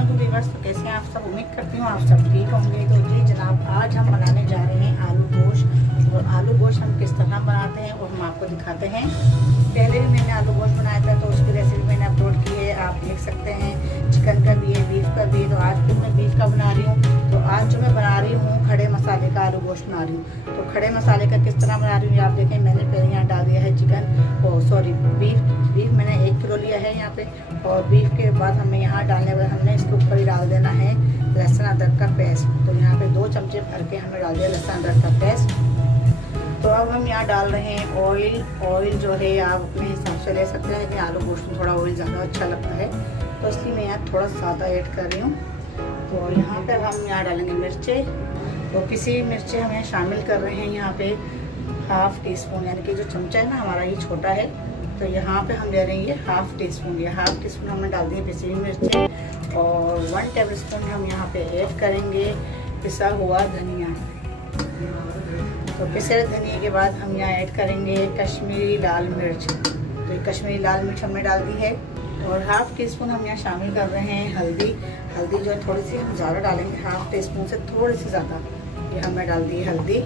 वालेकुम व्यूअर्स, तो कैसे हैं आप सब। उम्मीद करती हूँ आप सब ठीक होंगे। तो जी जनाब, आज हम बनाने जा रहे हैं आलू गोश्त। और आलू गोश्त हम किस तरह बनाते हैं और हम आपको दिखाते हैं। पहले भी मैंने आलू गोश्त बनाया था, तो उसकी रेसिपी मैंने अपलोड की है, आप देख सकते हैं। चिकन का भी है, बीफ का भी है। तो आज फिर मैं बीफ का बना रही हूँ। तो आज जो मैं बना रही हूँ खड़े मसाले का आलू गोश्त बना रही हूँ। तो खड़े मसाले का किस तरह बना रही हूँ आप देखें। मैंने पहले यहाँ डाल दिया है बीफ मैंने 1 किलो लिया है यहाँ पे। और बीफ के बाद हमें यहाँ डालने वाले हमने इसके ऊपर ही डाल देना है लहसुन अदरक का पेस्ट। तो यहाँ पे 2 चमचे भर के हमने डाल दिया लहसुन अदरक का पेस्ट। तो अब हम यहाँ डाल रहे हैं ऑयल जो है आप अपने हिसाब से ले सकते हैं, लेकिन आलू गोश्त में थोड़ा ऑयल ज़्यादा अच्छा लगता है, तो इसलिए मैं यहाँ थोड़ा ज़्यादा ऐड कर रही हूँ। तो यहाँ पर हम यहाँ डालेंगे मिर्चें। तो पिसी मिर्चें हम यहाँ शामिल कर रहे हैं यहाँ पे 1/2 टीस्पून, यानी कि जो चमचा है ना हमारा ये छोटा है, तो यहाँ पे हम ले रहे हैं ये 1/2 टीस्पून। ये 1/2 टीस्पून हमने डाल दी पिसी हुई मिर्चें। और 1 टेबलस्पून हम यहाँ पे ऐड करेंगे पिसा हुआ धनिया। तो पिसे धनिया के बाद हम यहाँ ऐड करेंगे कश्मीरी लाल मिर्च। तो ये कश्मीरी लाल मिर्च हमने डाल दी है। और 1/2 टीस्पून हम यहाँ शामिल कर रहे हैं हल्दी जो है थोड़ी सी हम ज़्यादा डालेंगे, 1/2 टीस्पून से थोड़ी सी ज़्यादा ये हमने डाल दी है हल्दी।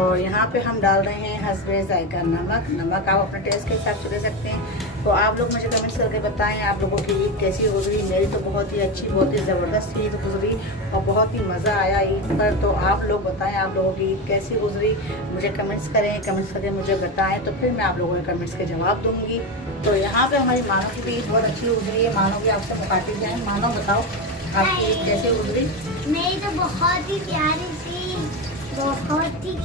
और यहाँ पे हम डाल रहे हैं हस्बे जायका नमक आप अपने टेस्ट के हिसाब से ले सकते हैं। तो आप लोग मुझे कमेंट्स करके बताएं आप लोगों की ईद कैसी गुजरी। मेरी तो बहुत ही अच्छी, बहुत ही ज़बरदस्त ईद गुजरी और बहुत ही मज़ा आया ईद पर। तो आप लोग बताएं आप लोगों की ईद कैसी गुजरी, मुझे कमेंट्स करके मुझे बताएं, तो फिर मैं आप लोगों के कमेंट्स के जवाब दूँगी। तो यहाँ पर हमारी मानो की भी ईद बहुत अच्छी गुजरी है। मानो की आपसे मुखातिब हैं। मानो बताओ आपकी ईद कैसी गुजरी। मेरी तो बहुत ही प्यारी सी, बहुत ही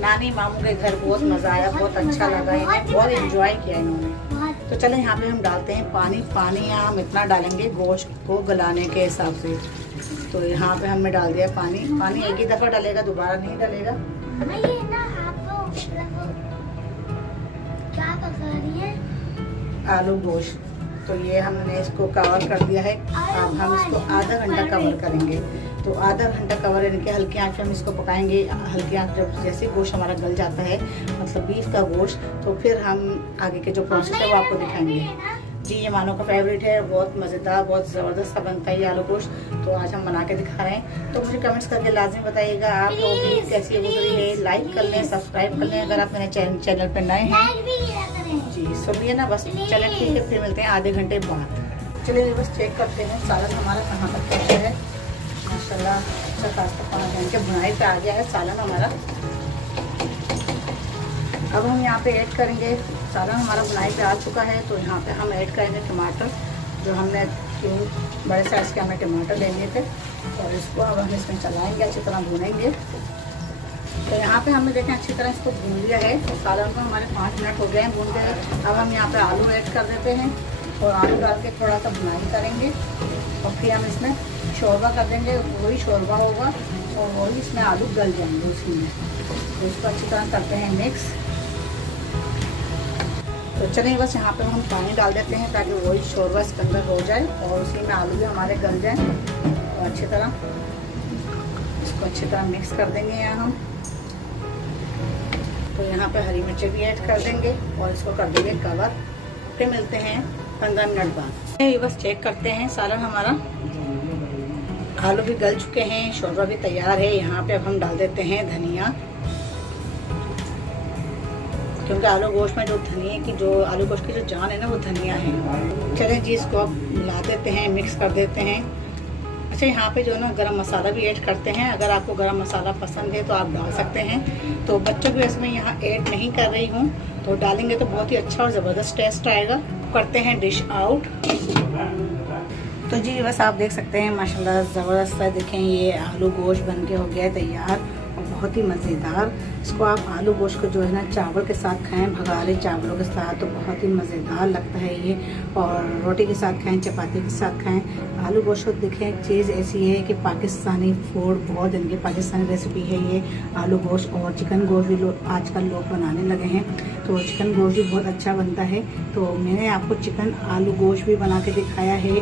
नानी मामू के घर बहुत मजा आया, बहुत अच्छा लगा, इन्हें बहुत एंजॉय किया इन्होंने। तो चलो यहाँ पे हम डालते हैं पानी यहाँ हम इतना डालेंगे गोश्त को गलाने के हिसाब से। तो यहाँ पे हमने डाल दिया पानी एक ही दफा डालेगा, दोबारा नहीं डालेगा। ये ना आप क्या पका रही है? आलू गोश्त। तो ये हमने इसको कवर कर दिया है। अब हम इसको आधा घंटा कवर करेंगे। तो आधा घंटा कवर करके हल्की आंच पे हम इसको पकाएंगे। हल्की आंच जब जैसे गोश्त हमारा गल जाता है, मतलब बीफ का गोश्त, तो फिर हम आगे के जो प्रोसेस है वो आपको दिखाएंगे। जी ये मानो का फेवरेट है, बहुत मज़ेदार, बहुत ज़बरदस्त सा बनता है ये आलू गोश्त। तो आज हम बना के दिखा रहे हैं। तो मुझे कमेंट्स करके लाजमी बताइएगा आप लोगों की कैसी गुजरी है। लाइक कर लें, सब्सक्राइब कर लें अगर आप मेरे चैनल पर नए हैं। जी सुनिए ना, बस चलें ठीक है, फिर मिलते हैं आधे घंटे बाद। चलिए बस चेक करते हैं सालन हमारा कहाँ तक पहुँचा है। माशाल्लाह अच्छा खासा पानी के बुनाई पे आ गया है सालन हमारा। अब हम यहाँ पे ऐड करेंगे, सालन हमारा बुनाई पे आ चुका है। तो यहाँ पे हम ऐड करेंगे टमाटर, जो हमने 3 बड़े साइज़ के हमने टमाटर ले लिए थे। और इसको अब हम इसमें चलाएँगे, अच्छी तरह भूनेंगे। तो यहाँ पे हमने देखें अच्छी तरह इसको भून लिया है। तो सालन को हमारे 5 मिनट हो गए हैं भून के। अब हम यहाँ पे आलू ऐड कर देते हैं और आलू डाल के थोड़ा सा बुनाई करेंगे। और फिर हम इसमें शोरबा कर देंगे, वही शोरबा होगा और वही इसमें आलू गल जाएंगे उसी में। तो इसको अच्छी तरह करते हैं मिक्स। तो चलिए बस यहाँ पे हम पानी डाल देते हैं ताकि वही शोरबा इसके अंदर हो जाए और उसी में आलू भी हमारे गल जाए। और अच्छी तरह इसको अच्छी तरह मिक्स कर देंगे यहाँ हम। तो यहाँ पे हरी मिर्ची भी ऐड कर देंगे और इसको कर देंगे कवर। फिर मिलते हैं 15 मिनट बाद। ये बस चेक करते हैं सालन हमारा, आलू भी गल चुके हैं, शोरबा भी तैयार है। यहाँ पे अब हम डाल देते हैं धनिया, क्योंकि आलू गोश्त में जो आलू गोश्त की जो जान है ना वो धनिया है। चलें जी इसको अब मिला देते हैं, मिक्स कर देते हैं। अच्छा यहाँ पे जो ना गरम मसाला भी ऐड करते हैं, अगर आपको गरम मसाला पसंद है तो आप डाल सकते हैं। तो बच्चों की वजह से मैं यहाँ ऐड नहीं कर रही हूँ, तो डालेंगे तो बहुत ही अच्छा और ज़बरदस्त टेस्ट आएगा। करते हैं डिश आउट। तो जी बस आप देख सकते हैं माशाल्लाह ज़बरदस्त है। देखें ये आलू गोश्त बन के हो गया है तैयार और बहुत ही मज़ेदार। इसको आप आलू गोश्त को जो है ना चावल के साथ खाएं, भगारे चावलों के साथ, तो बहुत ही मज़ेदार लगता है ये। और रोटी के साथ खाएं, चपाती के साथ खाएं। आलू गोश्त को देखें एक चीज़ ऐसी है कि पाकिस्तानी फूड बहुत इनकी पाकिस्तानी रेसिपी है ये आलू गोश्त। और चिकन गोश्त भी आजकल लोग बनाने लगे हैं, तो चिकन गोश्त भी बहुत अच्छा बनता है। तो मैंने आपको चिकन आलू गोश्त भी बना के दिखाया है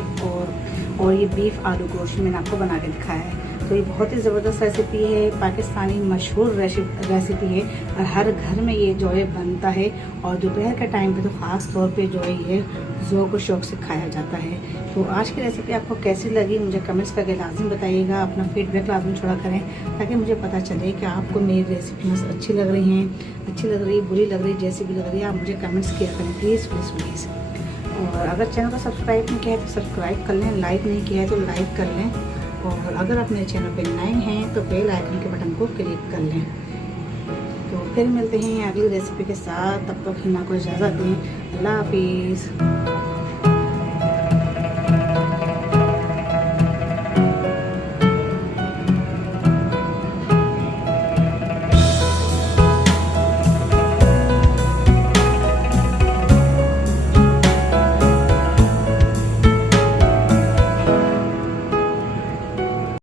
और ये बीफ आलू गोश्त मैंने आपको बना के दिखाया है। तो ये बहुत ही ज़बरदस्त रेसिपी है, पाकिस्तानी मशहूर रेसिपी है और हर घर में ये जो है बनता है और दोपहर के टाइम पे तो ख़ास तौर पे जो है ये ज़ौक़ और शौक़ से खाया जाता है। तो आज की रेसिपी आपको कैसी लगी मुझे कमेंट्स करके लाजिम बताइएगा, अपना फीडबैक लाजिम छोड़ा करें ताकि मुझे पता चले कि आपको मेरी रेसिपी अच्छी लग रही हैं, अच्छी लग रही, बुरी लग रही, जैसी भी लग रही है आप मुझे कमेंट्स किया करें प्लीज़ प्लीज़ प्लीज़। और अगर चैनल को सब्सक्राइब नहीं किया है तो सब्सक्राइब कर लें, लाइक नहीं किया है तो लाइक कर लें और अगर आप मेरे चैनल पर नए हैं तो बेल आइकन के बटन को क्लिक कर लें। तो फिर मिलते हैं अगली रेसिपी के साथ, तब तक हिमा को इजाज़त दें। अल्लाह हाफिज़।